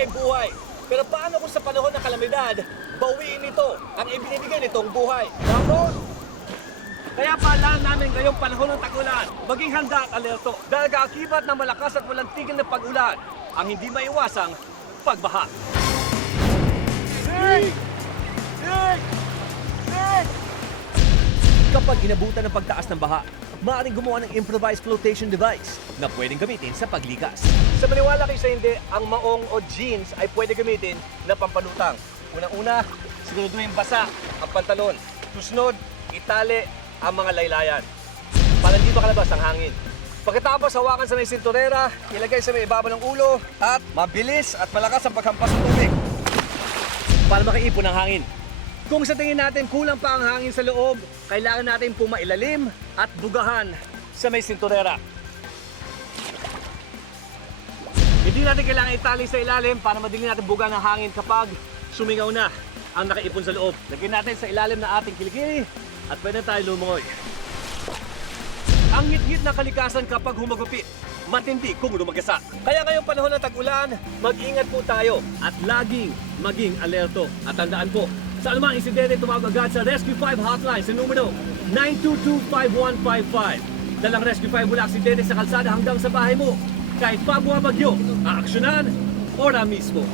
ibinibigay buhay. Pero paano kung sa panahon ng kalamidad, bawiin ito ang ibinibigay nitong buhay? Bakit? Kaya paalaan namin ngayong panahon ng tag-ulan, maging handa at alerto dahil kaakibat ng malakas at walang tigil na pag-ulan ang hindi maiwasang pagbaha. Kapag inabutan ng pagtaas ng baha, maaaring gumawa ng improvised flotation device na pwedeng gamitin sa paglikas. Sa maniwala kayo sa hindi, ang maong o jeans ay pwede gamitin na pampanutang. Unang-una, siguraduhin basa ang pantalon. Susunod, itali ang mga laylayan para hindi makalabas ang hangin. Pagkatapos, hawakan sa may sinturera, ilagay sa may ibaba ng ulo at mabilis at malakas ang paghampas ng tubig para makaipon ng hangin. Kung sa tingin natin kulang pa ang hangin sa loob, kailangan natin pumailalim at bugahan sa may sinturera. Hindi natin kailangan itali sa ilalim para madali natin bugahan ng hangin kapag sumingaw na ang nakaipon sa loob. Lagyan natin sa ilalim ng ating kilikili at pwede tayo lumungoy. Ang ngit-ngit ng kalikasan kapag humagupit, matindi kung lumagasa. Kaya ngayong panahon ng tag-ulan, mag-ingat po tayo at laging maging alerto. At tandaan po, sa anumang insidente, tumawag agad sa Rescue 5 hotline sa numero 922-5155. Dalang Rescue 5 mula aksidente sa kalsada hanggang sa bahay mo. Kahit pa bumabagyo, aaksyonan ora mismo.